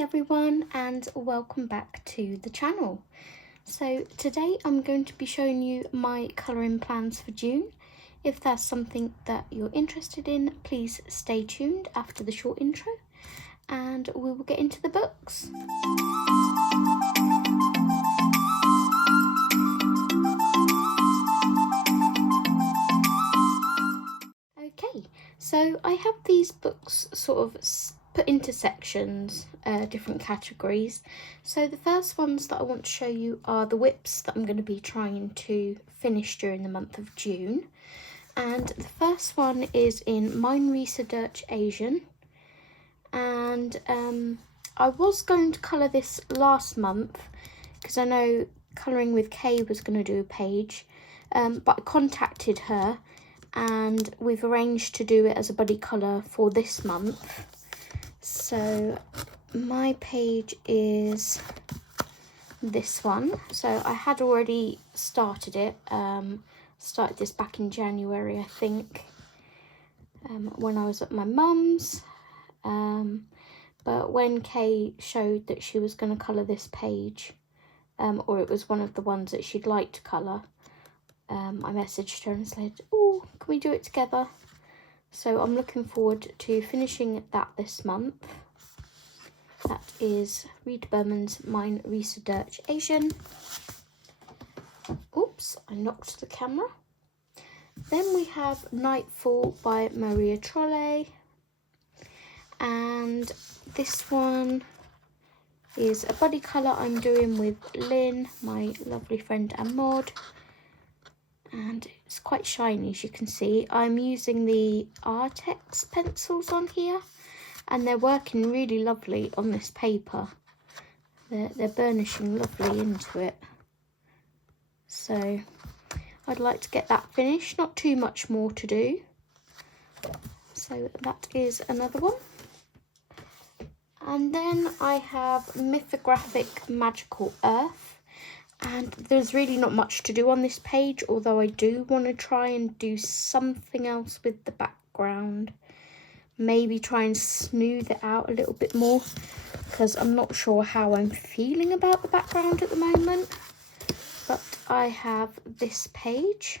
everyone, and welcome back to the channel. So today I'm going to be showing you my colouring plans for June. If that's something that you're interested in, please stay tuned after the short intro and we will get into the books. Okay, so I have these books sort of put into sections, different categories. So the first ones that I want to show you are the whips that I'm going to be trying to finish during the month of June. And the first one is in Mythographic Asian. And I was going to colour this last month because I know Colouring with Kay was going to do a page, but I contacted her and we've arranged to do it as a buddy colour for this month. So my page is this one. So I had already started it, started this back in January I think, when I was at my mum's, but when Kay showed that she was going to colour this page, or it was one of the ones that she'd like to colour, I messaged her and said, oh, can we do it together? So I'm looking forward to finishing that this month. That is Reed Berman's Mythographic Asian. Oops, I knocked the camera. Then we have Nightfall by Maria Trolle. And this one is a buddy colour I'm doing with Lynn, my lovely friend and mod. And it's quite shiny, as you can see. I'm using the Artex pencils on here and they're working really lovely on this paper. They're burnishing lovely into it. So I'd like to get that finished, not too much more to do. So that is another one. And then I have Mythographic Magical Earth. And there's really not much to do on this page, although I do want to try and do something else with the background. Maybe try and smooth it out a little bit more, because I'm not sure how I'm feeling about the background at the moment. But I have this page.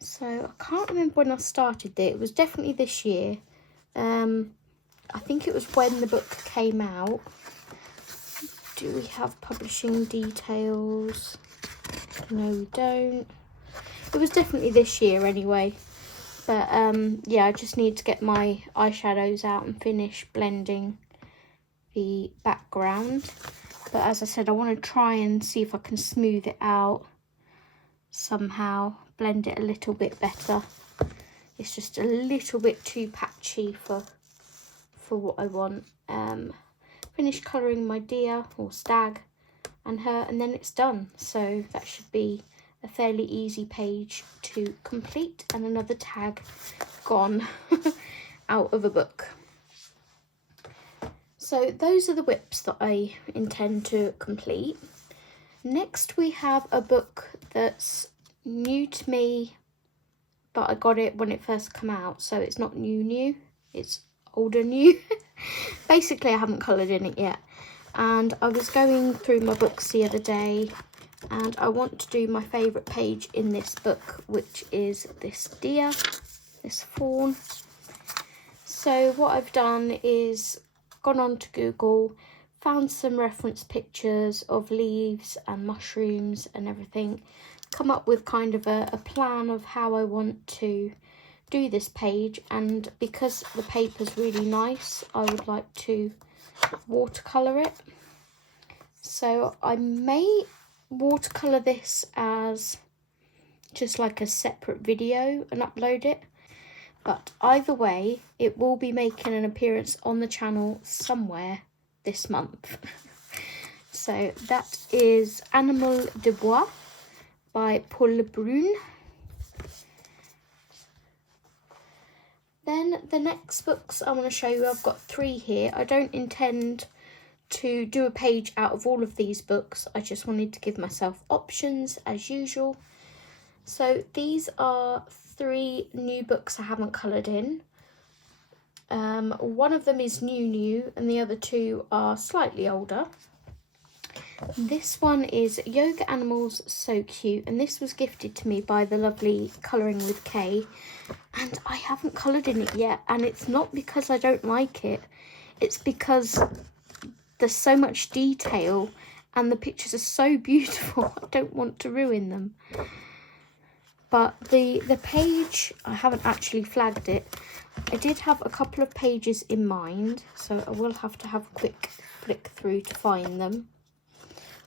So I can't remember when I started it. It was definitely this year. I think it was when the book came out. Do we have publishing details? No, we don't. It was definitely this year anyway. But yeah, I just need to get my eyeshadows out and finish blending the background. But as I said, I want to try and see if I can smooth it out somehow, blend it a little bit better. It's just a little bit too patchy for what I want. Finish colouring my deer or stag and her, and then it's done. So that should be a fairly easy page to complete and another tag gone out of a book. So those are the whips that I intend to complete. Next we have a book that's new to me, but I got it when it first came out, so it's not new, it's older new. Basically I haven't coloured in it yet, and I was going through my books the other day and I want to do my favourite page in this book, which is this deer, this fawn. So what I've done is gone on to Google, found some reference pictures of leaves and mushrooms and everything, come up with kind of a plan of how I want to do this page, and because the paper's really nice, I would like to watercolour it. So I may watercolour this as just like a separate video and upload it, but either way it will be making an appearance on the channel somewhere this month. So that is Animal Dubois by Paul Brun. Then the next books I want to show you, I've got 3 here. I don't intend to do a page out of all of these books. I just wanted to give myself options as usual. So these are 3 new books I haven't coloured in. One of them is new and the other two are slightly older. This one is Yoga Animals So Cute, and this was gifted to me by the lovely Colouring with Kay, and I haven't coloured in it yet, and it's not because I don't like it, it's because there's so much detail and the pictures are so beautiful. I don't want to ruin them. But the page, I haven't actually flagged it. I did have a couple of pages in mind, so I will have to have a quick flick through to find them.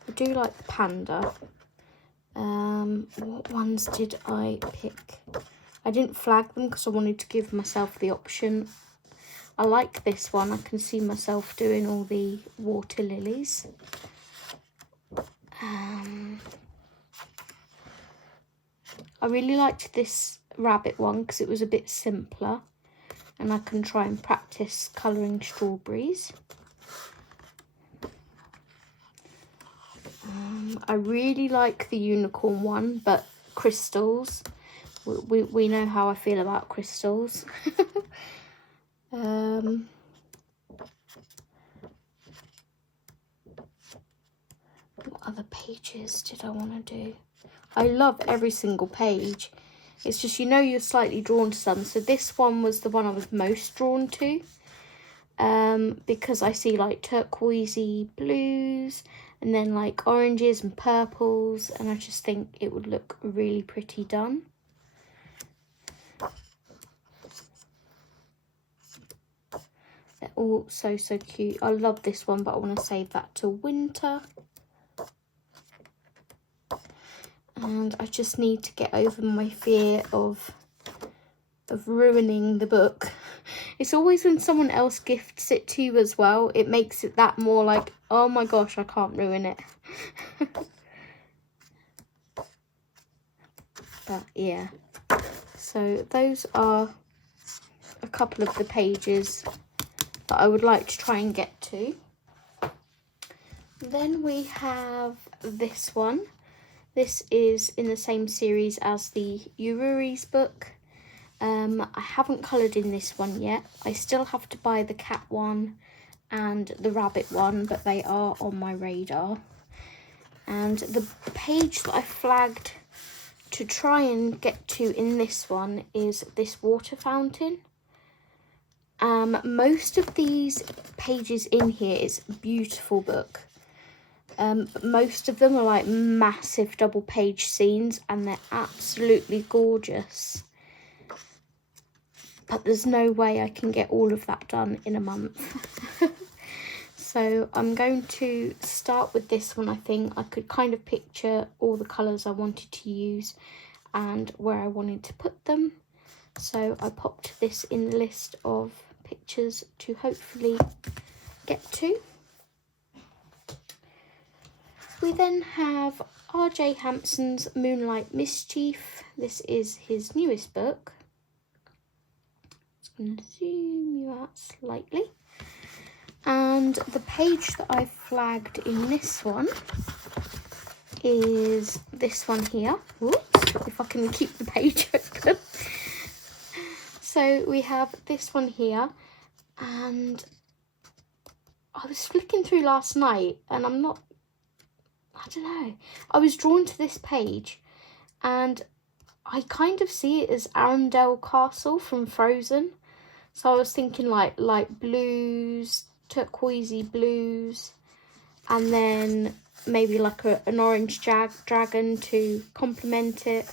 I do like the panda. What ones did I pick? I didn't flag them because I wanted to give myself the option. I like this one. I can see myself doing all the water lilies. I really liked this rabbit one because it was a bit simpler and I can try and practice colouring strawberries. I really like the unicorn one, but crystals, we know how I feel about crystals. What other pages did I want to do? I love every single page. It's just, you know, you're slightly drawn to some. So this one was the one I was most drawn to, because I see like turquoisey blues and then like oranges and purples, and I just think it would look really pretty done. They're all so cute. I love this one, but I want to save that till winter. And I just need to get over my fear of ruining the book. It's always when someone else gifts it to you as well, it makes it that more like, oh my gosh, I can't ruin it. But yeah, so those are a couple of the pages that I would like to try and get to. Then we have this one. This is in the same series as the Ururi's book. I haven't coloured in this one yet. I still have to buy the cat one and the rabbit one, but they are on my radar. And the page that I flagged to try and get to in this one is this water fountain. Most of these pages in here is a beautiful book. But most of them are like massive double page scenes and they're absolutely gorgeous. But there's no way I can get all of that done in a month. So I'm going to start with this one. I think I could kind of picture all the colours I wanted to use and where I wanted to put them. So I popped this in the list of pictures to hopefully get to. We then have R.J. Hampson's Moonlight Mischief. This is his newest book. I'm going to zoom you out slightly. And the page that I flagged in this one is this one here. Whoops, if I can keep the page open. So we have this one here, and I was flicking through last night and I don't know, I was drawn to this page and I kind of see it as Arendelle Castle from Frozen. So I was thinking like light blues, turquoisey blues, and then maybe like an orange dragon to complement it.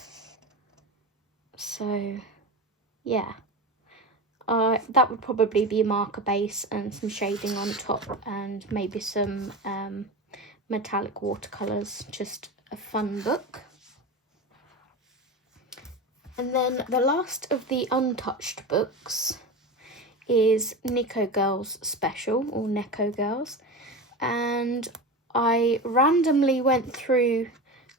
So yeah, that would probably be a marker base and some shading on top and maybe some metallic watercolours. Just a fun book. And then the last of the untouched books is Neko Girls Special, or Neko Girls, and I randomly went through,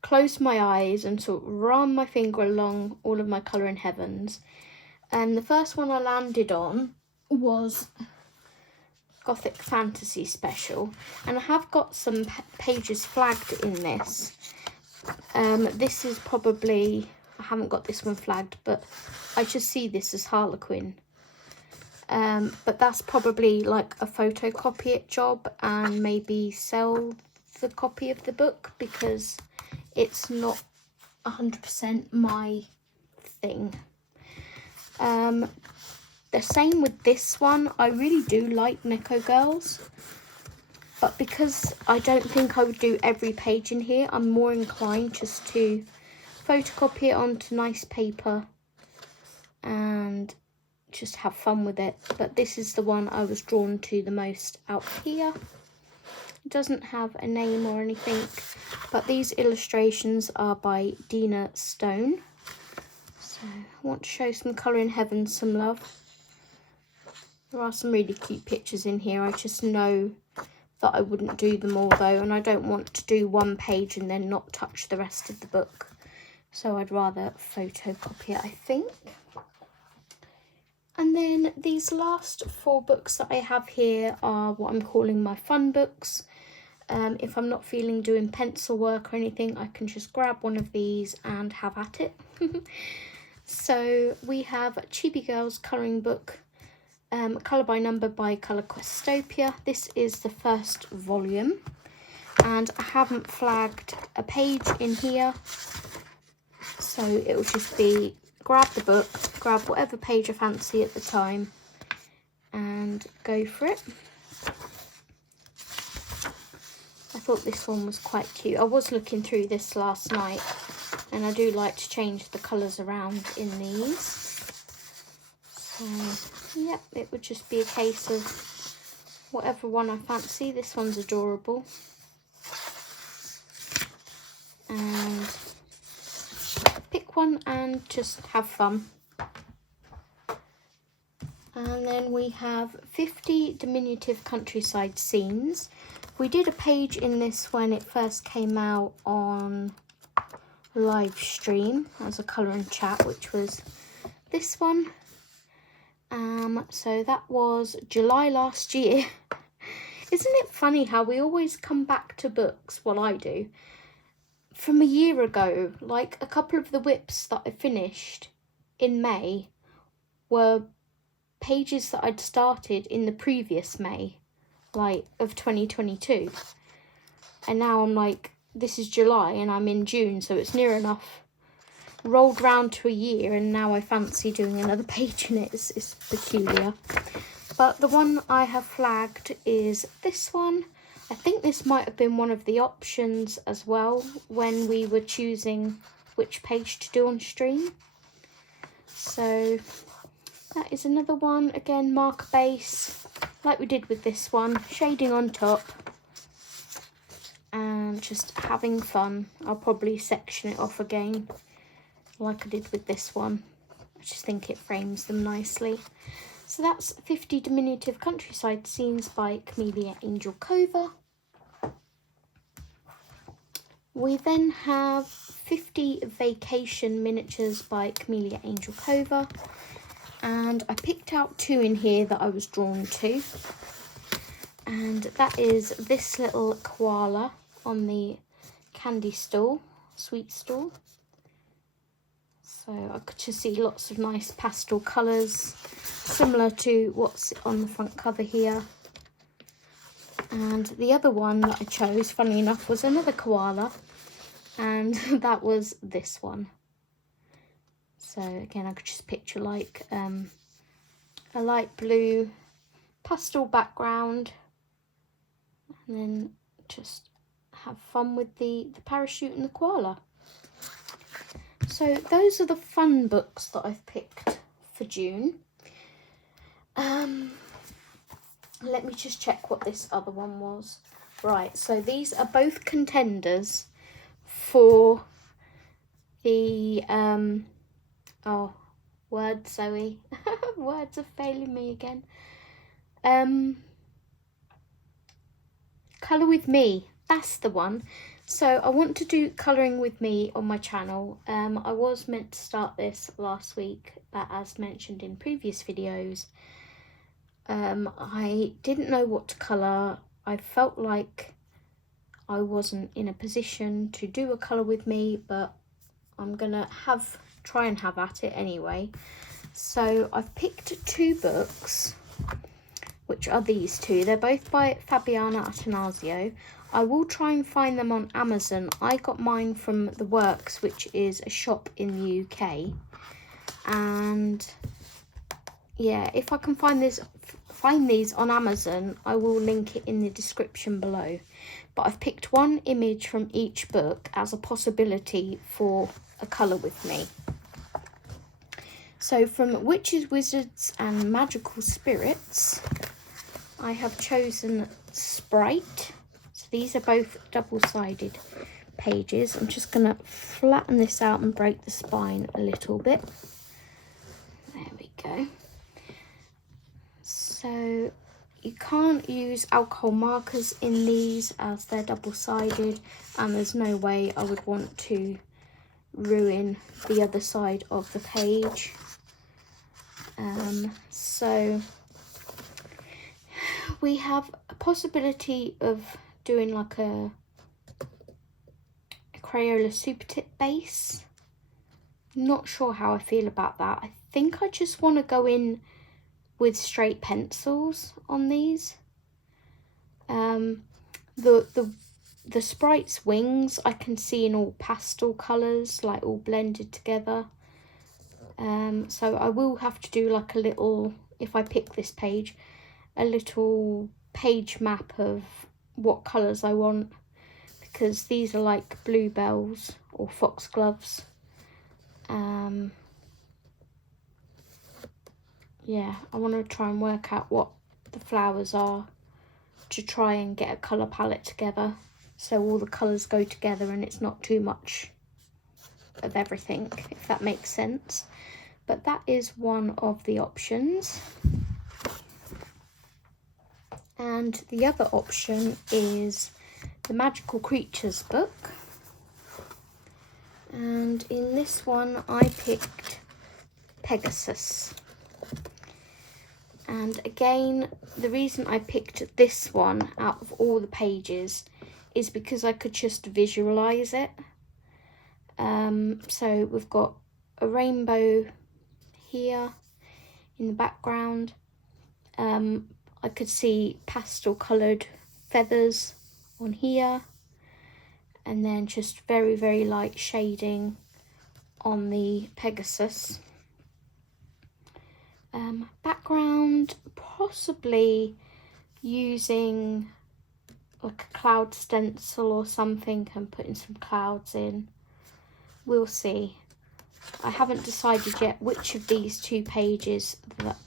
closed my eyes and sort of ran my finger along all of my Colouring Heavens, and the first one I landed on was Gothic Fantasy Special, and I have got some pages flagged in this. This is probably, I haven't got this one flagged, but I just see this as Harlequin. but that's probably like a photocopy it job, and maybe sell the copy of the book because it's not 100% my thing. The same with this one. I really do like Neko Girls, but because I don't think I would do every page in here, I'm more inclined just to photocopy it onto nice paper and just have fun with it. But this is the one I was drawn to the most out here. It doesn't have a name or anything, but these illustrations are by Dina Stone. So I want to show some Colour in Heaven some love. There are some really cute pictures in here. I just know that I wouldn't do them all though, and I don't want to do one page and then not touch the rest of the book. So I'd rather photocopy it, I think. And then these last 4 books that I have here are what I'm calling my fun books. If I'm not feeling doing pencil work or anything, I can just grab one of these and have at it. So we have Chibi Girls colouring book, Colour by Number by Colour Questopia. This is the first volume, and I haven't flagged a page in here, so it will just be grab the book, grab whatever page I fancy at the time and go for it. I thought this one was quite cute. I was looking through this last night, and I do like to change the colours around in these. So, yep, it would just be a case of whatever one I fancy. This one's adorable. And pick one and just have fun. And then we have 50 diminutive countryside scenes. We did a page in this when it first came out on live stream as a colour and chat, which was this one. So that was July last year. Isn't it funny how we always come back to books, well I do, from a year ago? Like a couple of the whips that I finished in May were pages that I'd started in the previous May, like of 2022. And now I'm like, this is July and I'm in June, so it's near enough rolled round to a year, and now I fancy doing another page in it. It's peculiar. But the one I have flagged is this one. I think this might have been one of the options as well when we were choosing which page to do on stream. So that is another one. Again, marker base, like we did with this one. Shading on top. And just having fun. I'll probably section it off again, like I did with this one. I just think it frames them nicely. So that's 50 diminutive countryside scenes by Camellia Angelkova. We then have 50 vacation miniatures by Camellia Angelkova. And I picked out 2 in here that I was drawn to. And that is this little koala on the candy stall, sweet stall. So I could just see lots of nice pastel colours, similar to what's on the front cover here. And the other one that I chose, funny enough, was another koala, and that was this one. So again, I could just picture like a light blue pastel background, and then just have fun with the parachute and the koala. So those are the fun books that I've picked for June. Let me just check what this other one was. Right, so these are both contenders for the oh, words, Zoe. Words are failing me again. Colour with Me, that's the one. So I want to do colouring with me on my channel. I was meant to start this last week, but as mentioned in previous videos, I didn't know what to colour. I felt like I wasn't in a position to do a colour with me, but I'm gonna try and have at it anyway. So I've picked 2 books, which are these 2. They're both by Fabiana Attanasio. I will try and find them on Amazon. I got mine from The Works, which is a shop in the UK. And yeah, if I can find these on Amazon, I will link it in the description below. But I've picked one image from each book as a possibility for a colour with me. So from Witches, Wizards and Magical Spirits, I have chosen Sprite. So these are both double-sided pages. I'm just going to flatten this out and break the spine a little bit. There we go. So you can't use alcohol markers in these as they're double-sided, and there's no way I would want to ruin the other side of the page. So we have a possibility of doing like a Crayola Super Tip base. Not sure how I feel about that. I think I just want to go in with straight pencils on these. The Sprite's wings I can see in all pastel colours, like all blended together. So I will have to do like a little, if I pick this page, a little page map of what colours I want, because these are like bluebells or foxgloves. Yeah, I want to try and work out what the flowers are to try and get a colour palette together, so all the colours go together and it's not too much of everything, if that makes sense. But that is one of the options. And the other option is the Magical Creatures book. And in this one I picked Pegasus. And again, the reason I picked this one out of all the pages is because I could just visualise it. So we've got a rainbow here in the background. I could see pastel coloured feathers on here, and then just very, very light shading on the Pegasus. Background, possibly using like a cloud stencil or something and putting some clouds in. We'll see. I haven't decided yet which of these 2 pages that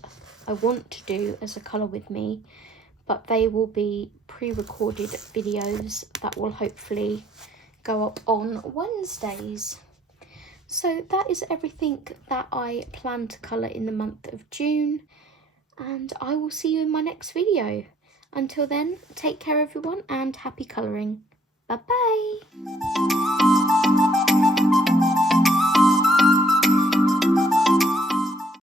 I want to do as a colour with me, but they will be pre-recorded videos that will hopefully go up on Wednesdays. So that is everything that I plan to colour in the month of June, and I will see you in my next video. Until then, take care everyone and happy colouring. Bye bye!